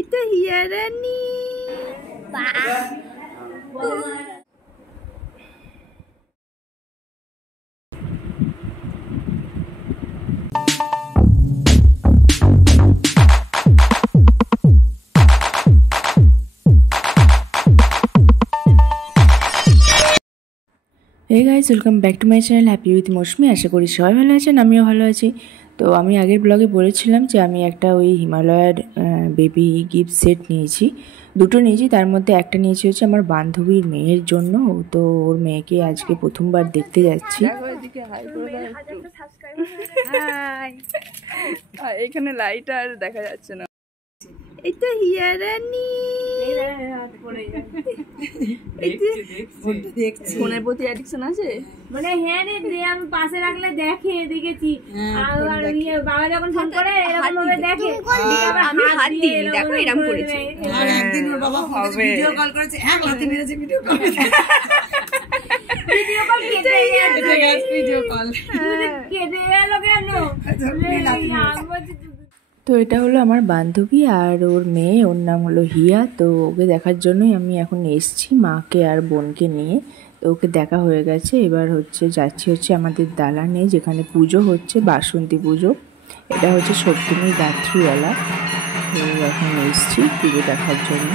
এটা হিয়ারানি hey guys, welcome back to my channel happy with Mousumi. আশা করি সবাই ভালো আছেন, আমিও ভালো আছি। তো আমি আগের ব্লগে বলেছিলাম যে আমি একটা ওই হিমালয়ার বেবি গিফট সেট নিয়েছি, দুটো নিয়েছি। তার মধ্যে একটা নিয়েছি হচ্ছে আমার বান্ধবীর মেয়ের জন্য। তো ওর মেয়েকে আজকে প্রথমবার দেখতে যাচ্ছি। এখানে লাইট আর দেখা যাচ্ছে না। এটা হিয়ারানি ফোনের প্রতি অ্যাডিকশন আছে মানে। হ্যাঁ রে, আমি পাশে রাখলে দেখে দেখেছি। বাবা যখন ফোন করে এরকম ভাবে দেখে, আমি হাত দিই, দেখো এরকম করেছি। আর একদিন ওর বাবা ভিডিও কল করেছে, হ্যাঁ হাতে মেরেছে ভিডিও কল। ভিডিও কল কেটে গেছে, ভিডিও কল কেটে গেল কেন? তো এটা হলো আমার বান্ধবী আর ওর মেয়ে, ওর নাম হলো হিয়া। তো ওকে দেখার জন্যই আমি এখন এসেছি মাকে আর বোনকে নিয়ে। তো ওকে দেখা হয়ে গেছে, এবার যাচ্ছি আমাদের দালানে, যেখানে পুজো হচ্ছে, বাসন্তী পুজো। এটা হচ্ছে সপ্তমীর রাত্রিবেলা। তো এখন এসেছি পুজো দেখার জন্য।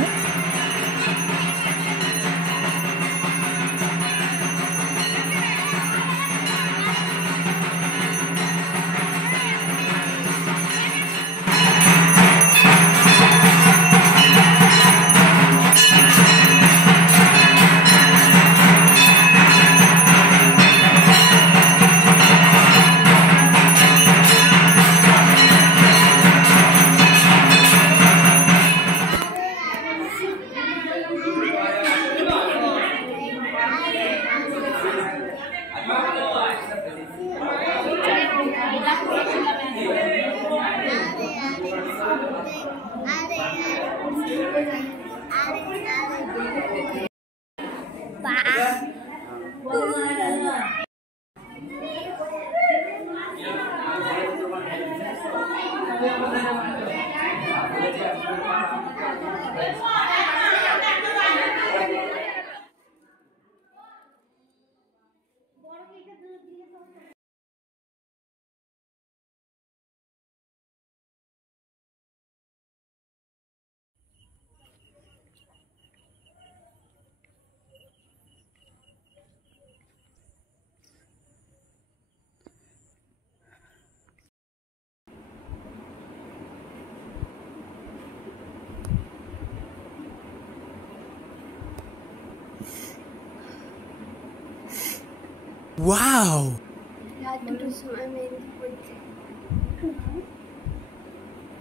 ওয়াও,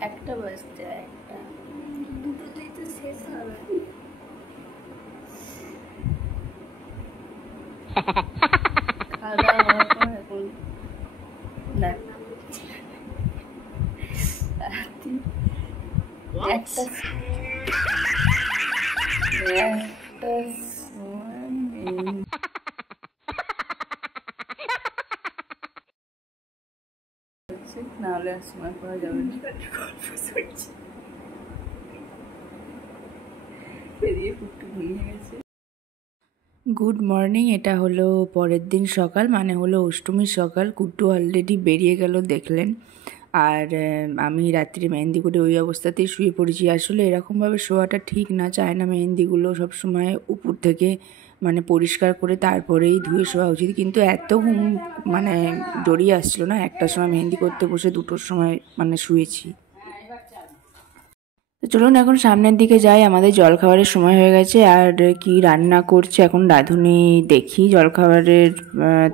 একটা বাজতে একটা দুটোতেই তো শেষ হবে। খাওয়া দাওয়া হওয়ার পর এখন একটা নাহলে আর সময় পাওয়া যাবে না। Good morning. এটা হলো পরের দিন সকাল, মানে হলো অষ্টমীর সকাল। কুট্টু অলরেডি বেরিয়ে গেল দেখলেন। আর আমি রাত্রি মেহেন্দি করে ওই অবস্থাতেই শুয়ে পড়েছি। আসলে এরকমভাবে শোয়াটা ঠিক না, চায় না মেহেন্দিগুলো সবসময় উপর থেকে মানে পরিষ্কার করে তারপরেই ধুয়ে শোয়া উচিত। কিন্তু এত ঘুম মানে জড়িয়ে আসছিল না, একটার সময় মেহেন্দি করতে বসে দুটোর সময় মানে শুয়েছি। তো চলুন এখন সামনের দিকে যাই, আমাদের জলখাবারের সময় হয়ে গেছে। আর কি রান্না করছে এখন রাঁধুনি দেখি। জলখাবারের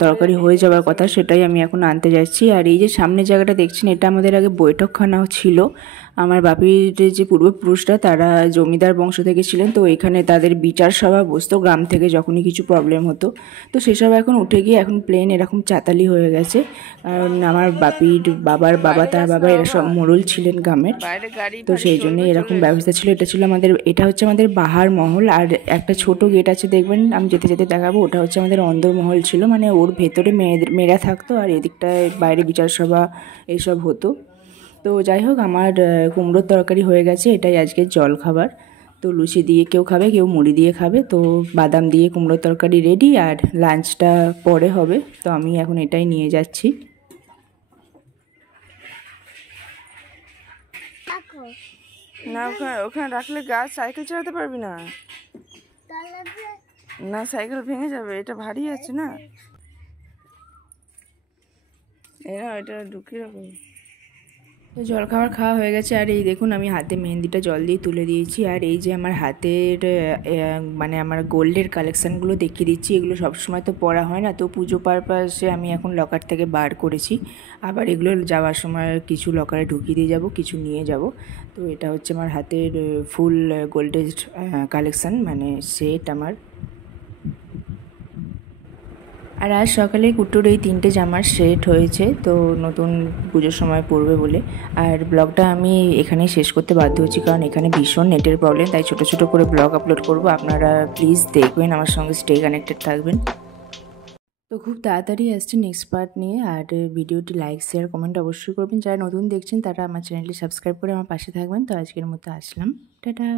তরকারি হয়ে যাওয়ার কথা, সেটাই আমি এখন আনতে যাচ্ছি। আর এই যে সামনের জায়গাটা দেখছেন, এটা আমাদের আগে বৈঠকখানাও ছিল। আমার বাপির যে পূর্বপুরুষরা তারা জমিদার বংশ থেকে ছিলেন, তো এখানে তাদের বিচার সভা বসতো গ্রাম থেকে যখনই কিছু প্রবলেম হতো। তো সেসব এখন উঠে গিয়ে এখন প্লেন এরকম চাতালি হয়ে গেছে। কারণ আমার বাপির বাবার বাবা, তার বাবা, এরা সব মোড়ল ছিলেন গ্রামের। তো সেই জন্য এরকম ব্যবস্থা ছিল। এটা হচ্ছে আমাদের বাহার মহল। আর একটা ছোট গেট আছে দেখবেন, আমি যেতে যেতে দেখাবো, ওটা হচ্ছে আমাদের অন্দরমহল ছিল। মানে ওর ভেতরে মেয়েরা থাকতো আর এদিকটায় বাইরে বিচার সভা এইসব হতো। তো যাই হোক, আমার কুমড়োর তরকারি হয়ে গেছে, এটাই আজকের জল খাবার। তো লুচি দিয়ে কেউ খাবে, কেউ মুড়ি দিয়ে খাবে। তো বাদাম দিয়ে কুমড়োর তরকারি রেডি, আর লাঞ্চটা পরে হবে। তো আমি এখন এটাই নিয়ে যাচ্ছি। না, ওখানে রাখলে গাছ সাইকেল চালাতে পারবি না। না, সাইকেল ভেঙে যাবে, এটা ভারী আছে না। এটা ঢুকিয়ে রাখো। তো জলখাবার খাওয়া হয়ে গেছে, আর এই দেখুন আমি হাতে মেহেন্দিটা জল দিয়ে তুলে দিয়েছি। আর এই যে আমার হাতের মানে আমার গোল্ডের কালেকশানগুলো দেখিয়ে দিচ্ছি। এগুলো সবসময় তো পরা হয় না, তো পুজো পারপাসে আমি এখন লকার থেকে বার করেছি। আবার এগুলো যাওয়ার সময় কিছু লকারে ঢুকিয়ে দিয়ে যাব, কিছু নিয়ে যাব। তো এটা হচ্ছে আমার হাতের ফুল গোল্ডের কালেকশান, মানে সেট আমার। আর আজ সকালে কুট্টুর এই 3টে জামার সেট হয়েছে, তো নতুন পুজোর সময় পরবে বলে। আর ব্লগটা আমি এখানেই শেষ করতে বাধ্য হচ্ছি, কারণ এখানে ভীষণ নেটের প্রবলেম, তাই ছোট ছোট করে ব্লগ আপলোড করব। আপনারা প্লিজ দেখবেন, আমার সঙ্গে স্টে কানেক্টেড থাকবেন। তো খুব তাড়াতাড়ি আসছে নেক্সট পার্ট নিয়ে। আর ভিডিওটি লাইক, শেয়ার, কমেন্ট অবশ্যই করবেন। যারা নতুন দেখছেন তারা আমার চ্যানেলটি সাবস্ক্রাইব করে আমার পাশে থাকবেন। তো আজকের মতো আসলাম, টাটা।